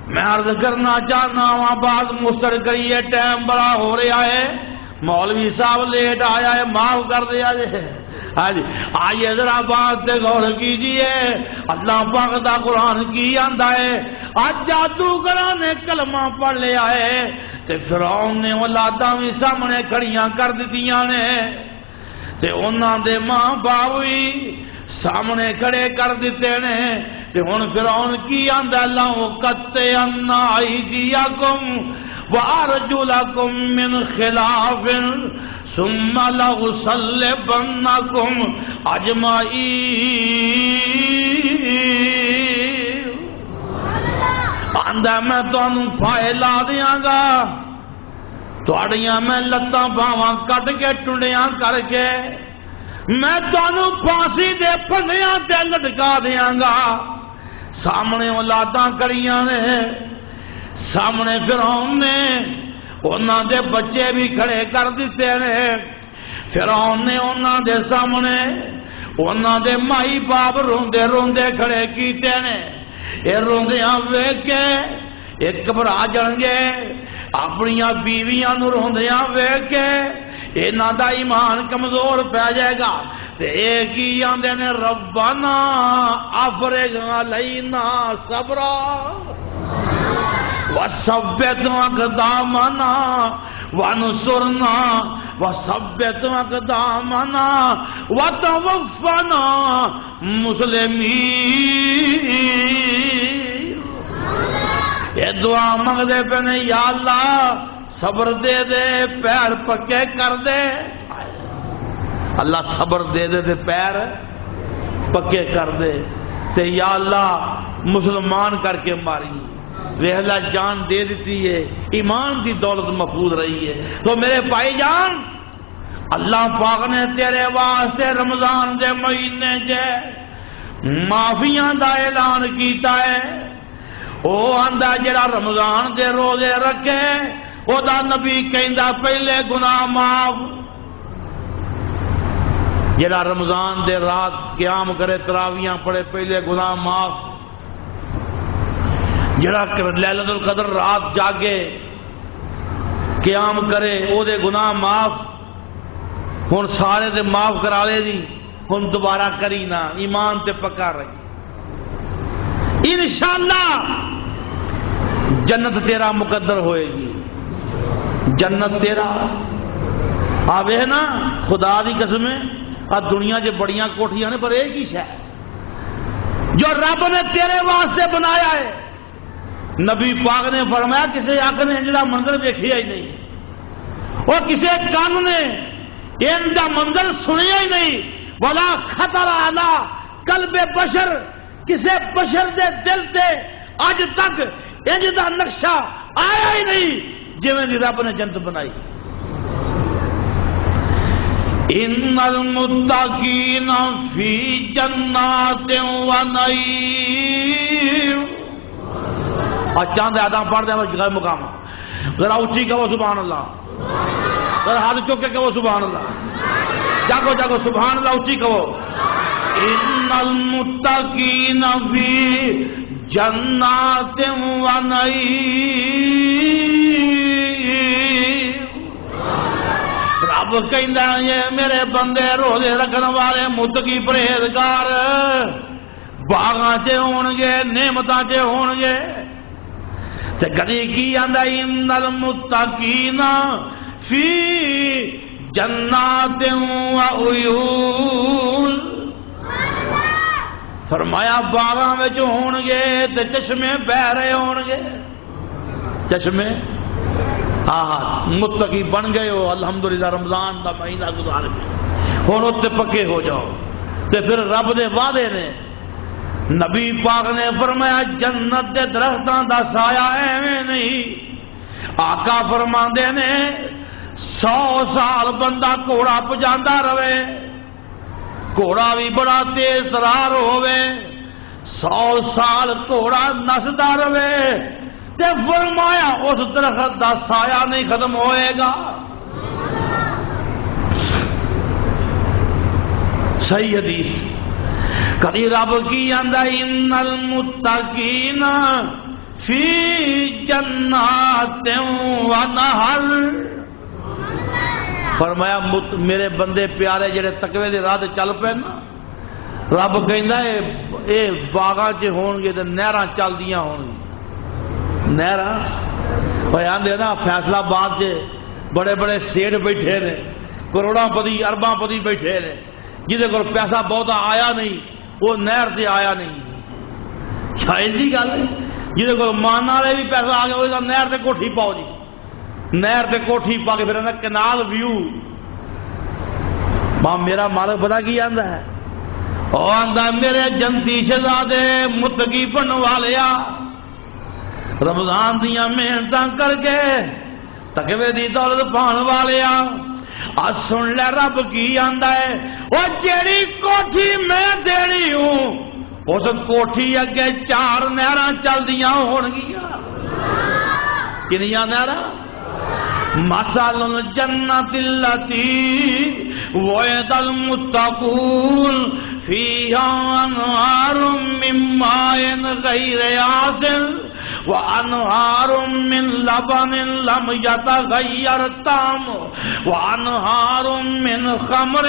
میں عرض کرنا چاہنا ہوں بات مستر کریے ٹائم بڑا ہو رہا ہے مولوی صاحب لیٹ آیا ہے معاف کر دیا جائے آئیے ذرا بات سے غور کیجئے اللہ پاک دا قرآن کی آندا ہے آج جادوگراں نے کلمہ پڑھ لیا ہے تے فرعون نے اولاداں بھی سامنے کھڑیاں کر دتیاں نے تے انہاں دے ماں باپ بھی سامنے کھڑے کر دیتے نے تے ہن فرعون کی آندا اللہ قطعن ایدیکم وارجلکم من خلاف ثم لأصلبنکم اجمعین آندا میں تانوں پھائے لا دیاں گا تہاڈیاں میں لتاں باواں کٹ کے ٹنڈیاں کر کے میں تانوں پھانسی دے پھندیاں تے لٹکا دیاں گا سامنے اولاداں کڑیاں نے سامنے فرعون نے انہاں دے بچے بھی کھڑے کر دیتے نے فرعون نے انہاں دے سامنے انہاں دے مائی باپ روندے روندے کھڑے کیتے نے اے روندیاں ویکھ کے ایک گھبرا جان گے اپنیاں بیویاں نو روندیاں ویکھ کے انہاں دا ایمان کمزور پہ جائے گا تے ایک ہی آندے نے ربنا افرغ علینا صبرا وثبت اقدامنا وانصرنا وثبت اقدامنا وتوفنا مسلمین یہ دعا منگدے پہ نے یا اللہ صبر دے دے پیر پکے کر دے اللہ صبر دے دے تے پیر پکے کر دے تے یا اللہ مسلمان کر کے ماری ویلا جان دے دیتی ہے ایمان دی دولت محفوظ رہی ہے تو میرے بھائی جان اللہ پاک نے تیرے واسطے رمضان دے مہینے چ معافیاں دا اعلان کیتا ہے او آندا جڑا رمضان دے روزے رکھے او دا نبی کہندا پہلے گناہ معاف جڑا رمضان دے رات قیام کرے تراویاں پڑھے پہلے گناہ معاف جڑا لیلۃ القدر رات جاگے قیام کرے او دے گناہ معاف ہن سارے دے معاف کرا لے دی ہن دوبارہ کری نہ ایمان تے پکا رہی انشاءاللہ جنت تیرا مقدر ہوئے گی جنت تیرا آوے نا خدا دی قسمیں دنیا جو بڑیاں کوٹھیاں نے پر ایک ہی شے جو رب نے تیرے واسطے بنایا ہے نبی پاک نے فرمایا کسی آنکھ نے انجلا منظر دیکھیا ہی نہیں اور کسی کان نے ان کا منظر سنیا ہی نہیں ولا خطر علی قلب بشر کسی بشر دے دل تے اج تک انج دا نقشہ آیا ہی نہیں جویں دی رب نے جنت بنائی ان المتقین فی جنات و نعیم چاند آدم پڑھ دیں غیر مقام ذرا اونچی کہو سبحان اللہ ذرا ہاتھ چک کے کہو سبحان اللہ جاگو جاگو سبحان اللہ اونچی کہو ان المتقین فی جنات و نعیم رب کہندا یہ میرے بندے روزے رکھن والے متقی پرہیزگار باغاں چ ہون گے نعمتاں چ ہون گے تے کدی کی آندا ان المتقین فی جنات و عیون فرمایا باغاں وچ ہون گے تے چشمے بہ رہے ہون گے چشمے متقی بن گئے ہو الحمدللہ رمضان دا مہینہ گزار کے ہن اوتے پکے ہو جاؤ تے پھر رب دے وعدے نے نبی پاک نے فرمایا جنت دے درختاں دا سایہ ایویں نہیں. آقا فرماندے نے 100 سال بندہ گھوڑا پجاندا رہے، گھوڑا بھی بڑا تیز ترار ہوئے، 100 سال گھوڑا نسدا رہے تے فرمایا اس درخت دا سایہ نہیں ختم ہوئے گا. صحیح حدیث. کبھی رب کی آندا ان المتقین فی جنات و نہر. فرمایا میرے بندے پیارے جڑے تقوی دے راہ تے چل پے نا، رب کہندا اے باغاں چ ہون گے تے نہراں چلدیاں ہون گی. نہراں اوے آندے نا فیصلہ آباد چ بڑے بڑے سیٹھ بیٹھے نے، کروڑاں پتی ارباں پتی بیٹھے نے، جہدے کول پیسہ بہتا آیا نہیں وہ نہر سے آیا نہیں. شاید کی گل ہے جہدے کول مان والے بھی پیسہ آ گیا وہ نہر سے کوٹھی پاؤ جی، نہر سے کوٹھی پا کے پھر کنال ویو. ماں میرا مالک پتا کی آندا ہے؟ وہ آندا میرے جنتی شہزادے متقی بن والیا، رمضان دیاں محنتاں کر کے تقوی دی دولت پان والیا، آج سن لے رب کی آندا ہے وہ جیڑی کوٹھی میں دینی ہوں اس کوٹھی اگے 4 نہراں چلدیاں ہون گیاں. کنیاں نہراں؟ مثل الجنۃ التی وعد المتقون فیہا انہار من ماء غیر آسن وانہار من لبن لم یتغیر طعمہ وانہار من خمر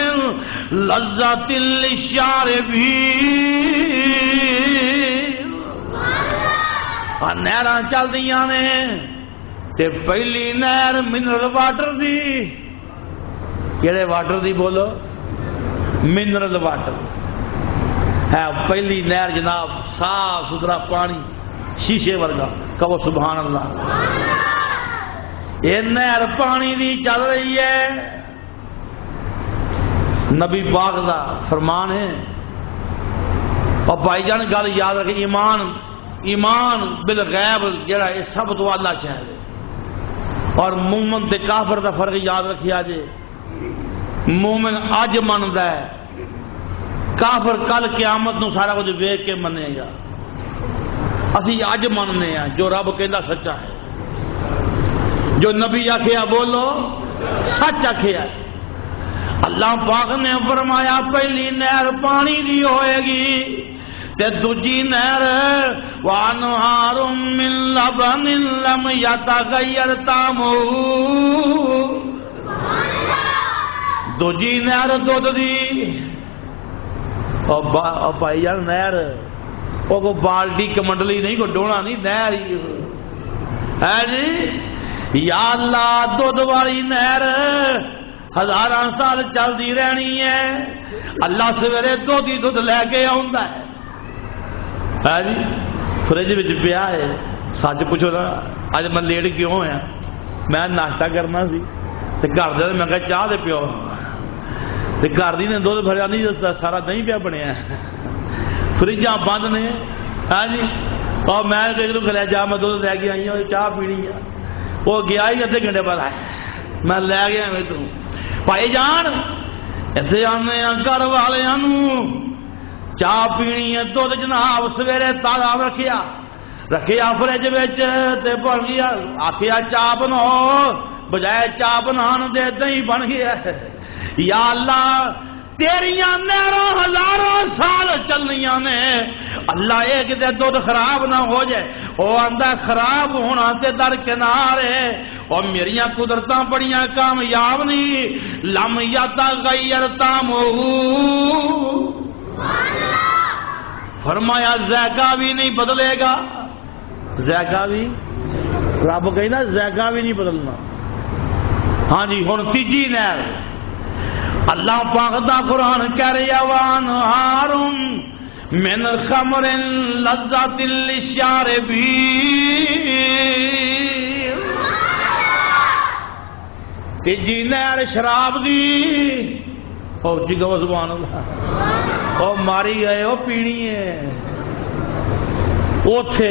لذۃ للشاربین. نہراں چلدیاں نے تے پہلی نہر منرل واٹر دی. کہڑے واٹر دی بولو؟ منرل واٹر ہے پہلی نہر جناب، صاف ستھرا پانی شیشے ورگا. کہو سبحان اللہ. یہ نہر پانی دی چل رہی ہے. نبی پاک دا فرمان ہے. اور بھائی جان گل یاد رکھے، ایمان بالغیب جڑا ہے سب تو اللہ چاہے. اور مومن تے کافر دا فرق یاد رکھیا جے. مومن اج مندا ہے، کافر کل قیامت نو سارا کچھ ویکھ کے منے گا. اسی اج مننے ہیں جو رب کہندا سچا ہے، جو نبی آکھیا بولو سچ آکھیا. اللہ پاک نے فرمایا پہلی نہر پانی دی ہوئے گی تے دوجی نہر وانہار من لبن لم یتغیر طعمہ. دوجی نہر دودھ دی. اور بھائی یار نہر وہ کو بالٹی کمنڈلی نہیں، کو ڈونا نہیں، نہر ہے جی. یا اللہ دودھ والی نہر 1000 سال چلتی رہنی ہے. اللہ سویرے دودھ ہی دودھ لے کے آندا ہے جی. فرج وچ پیا ہے. سچ پوچھو نا اج میں لیٹ کیوں ہوا؟ میں ناشتہ کرنا سی تے گھر دے میں کہا چاہ دے پیو تے گھر دی نے دودھ بھریا نہیں، سارا دہی پیا بنیا. فریجاں بند نے ہاں جی. اور میں کھلیا جا میں دودھ لے کے آئی ہوں چاہ پینی ہے. وہ گیا ہی ادھے گھنٹے بعد آیا میں لے گیا میں تو. بھائی جان اتنے آنے گھر والوں چاہ پینی ہے دودھ جناب سویرے تازہ رکھیا فرج بن گیا. آخیا چاہ بناؤ، بجائے چاہ بنان دے دہی بن گیا. یا اللہ تیریاں نہراں 1000 سال چلنیاں نے. اللہ ایک دے دودھ خراب نہ ہو جائے. وہ آندا خراب ہونا تے درکنار ہے. اور میریاں قدرتاں بڑیاں کامیاب نہیں. لم یتغیر طعمہ، فرمایا ذائقہ بھی نہیں بدلے گا. ذائقہ بھی رب کہنا ذائقہ بھی نہیں بدلنا. ہاں جی. ہن تیجی نہر اللہ پاک دا قرآن کہہ رہا وانہار من خمر لذۃ للشاربین. تیجی نہر شراب دی. او جی گو سبحان اللہ. او ماری گئے او پینی ہے اوتھے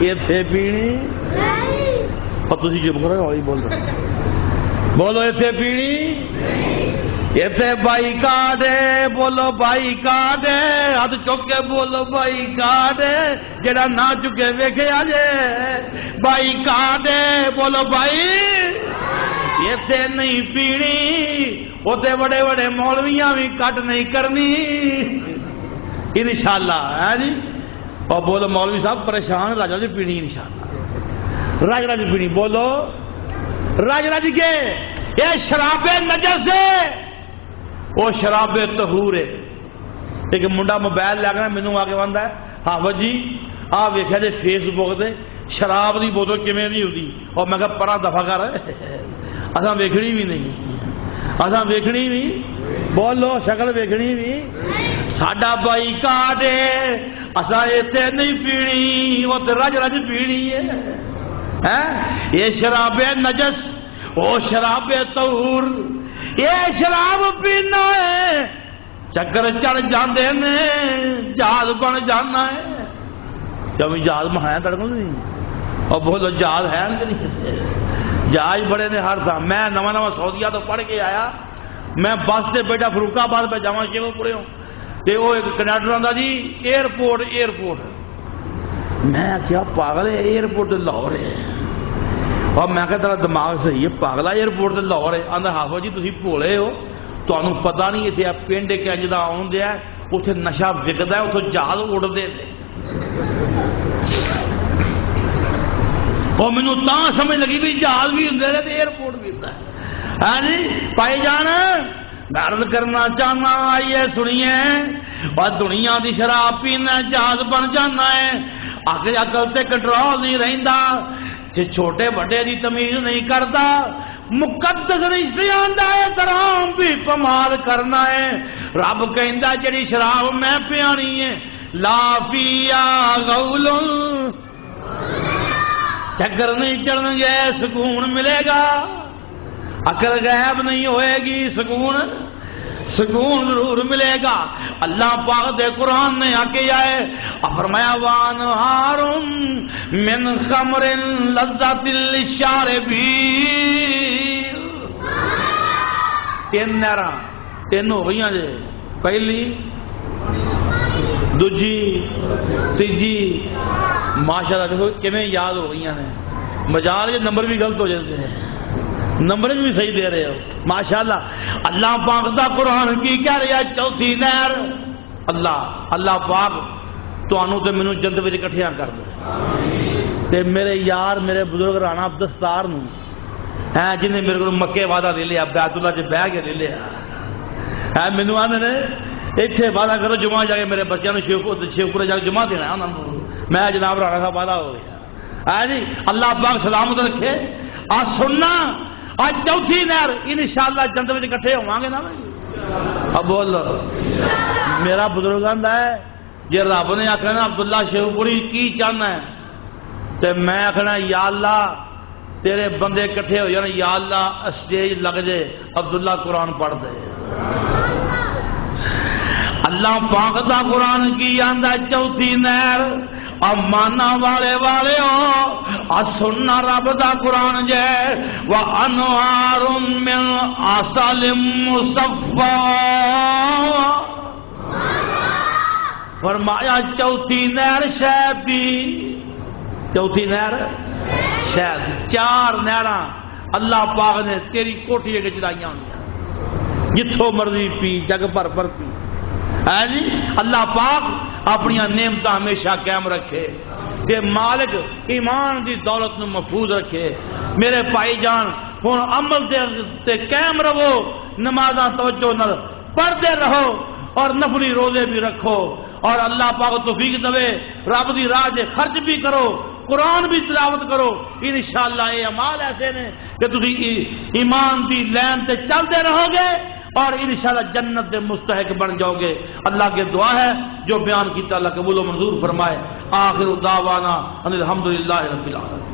ایتھے پینی اور تسی چپ کرو ہولی بول رہے بولو ایتھے پینی ایتھے بائی کارڈ ہے بولو بائی کارڈ ہے ہاتھ چک کے بولو بائی کارڈ ہے جڑا نہ چکے ویکھے آجے بائی کارڈ ہے بولو بائی ایتھے نہیں پینی اوتے بڑے بڑے مولویاں بھی کٹ نہیں کرنی انشاءاللہ ہے جی اور بولو مولوی صاحب پریشان راج راج پینی انشاءاللہ راج راج پینی بولو راج راج کے یہ شراب نجس ہے وہ شراب طہور ہے ایک منڈا موبائل لے کے مینوں آ کے آندا ہے حافظ جی آ ویکھیا جے فیس بک تے شراب دی بوتل کیویں دی ہوندی اور میں کہا پرا دفع کر اساں ویکھنی بھی نہیں اساں ویکھنی بھی بولو شکل ویکھنی بھی ساڈا بائی کارڈ ہے اساں ایتھے نہیں پینی او تے رج رج پینی ہے یہ شراب نجس وہ شراب طہور یہ شراب پینا ہے چکر چڑھ جاندے نے جہاز بن جانا ہے کبھی جہاز بنایا تڑکوں نہیں اور بولو جہاز ہے نہیں جہاز بڑے نے ہر تھا میں نواں نواں سعودیہ تو پڑھ کے آیا میں بس سے بیٹا فروخ آباد پہ جاواں شیخو پورے ہوں تے وہ ایک کنڈکٹر آندا جی ایئرپورٹ میں کیا پاگل ہے ایئرپورٹ لاہور ہے اور میں کہا تیرا دماغ صحیح ہے پاگلا ایئرپورٹ تے لاہور ہے آندا حافظ جی تسی بھولے ہو تانوں پتہ نہیں اتنے پنڈ ایک انج دا آن دیا اتنے نشہ وکدا ہے اتوں جہاز اڑتے تھے اور مینوں تاں سمجھ لگی بھی جہاز بھی ہوں تے ایئرپورٹ بھی ہوتا ہے ہاں جی پائی جان میں عرض کرنا چاہنا آئیے سنیے اور دنیا دی شراب پینا جہاز بن جانا ہے آخر عقل تے کنٹرول نہیں رہندا جے چھوٹے بڑے دی تمیز نہیں کرتا مقدس رشتے آندا ہے ترام بھی پمال کرنا ہے رب کہندا جڑی شراب میں پیانی ہے لا فیا غول چکر نہیں چڑھن گے سکون ملے گا عقل غائب نہیں ہوئے گی سکون ضرور ملے گا اللہ پاک دے قرآن نے آکے آئے فرمایا وانہار من خمر لذت للشاربین تین نہراں تین ہو گئیاں جے پہلی دوجی تیجی ماشاءاللہ دیکھو کیویں یاد ہو گئیاں نے مجال کے نمبر بھی غلط ہو جاتے ہیں نمبر بھی صحیح دے رہے ہو ماشاءاللہ اللہ پاک دا قرآن کی کہہ رہا ہے چوتھی نہر اللہ پاک تانوں تے مینوں جنت وچ اکٹھیاں کر دے تے میرے یار میرے بزرگ رانا عبدالستار نوں ہے جن نے میرے کو مکے وعدہ لے لیا بیت اللہ چ بہ کے لے لیا ہے مینوں آندے نے ایتھے وعدہ کرو جمعہ جا کے میرے بچیاں نوں شیخپورے جا کے جمعہ دینا ہے انہاں نوں میں جناب رانا صاحب وعدہ ہو گیا ہے جی اللہ پاک سلامت رکھے آ سننا آج چوتھی نہر انشاءاللہ جنت میں اکٹھے ہوں گے نا اب بول میرا بزرگ آندا ہے جی رب نے آخنا عبداللہ شیخ پوری کی چاہنا ہے تو میں آخنا یا اللہ تیرے بندے اکٹھے ہو جانا یا اللہ اسٹیج لگ جائے عبداللہ قرآن پڑھ دے اللہ پاک دا قرآن کی آندا چوتھی نہر امانا والے ہو سننا رب دا قرآن جے وانہار من عسل مصفا فرمایا چوتھی نہر شہد دی چوتھی نہر شہد چار نہراں اللہ پاک نے تیری کوٹھی اگے چڑھائیاں ہوندیاں جتھوں مرضی پی جگ پر پی ہے جی اللہ پاک اپنی نعمت ہمیشہ قائم رکھے کہ مالک ایمان دی دولت نو محفوظ رکھے میرے بھائی جان ہن عمل تے قائم رہو نمازاں توجہ نال پڑھتے رہو اور نفلی روزے بھی رکھو اور اللہ پاک توفیق دے رب دی راہ دے خرچ بھی کرو قرآن بھی تلاوت کرو انشاءاللہ یہ اعمال ایسے نے کہ تسی ایمان دی لین تے چلتے رہو گے اور انشاءاللہ جنت دے مستحق بن جاؤ گے اللہ کے دعا ہے جو بیان کیتا اللہ قبول و منظور فرمائے آخر دعوانا ان الحمدللہ رب العالمین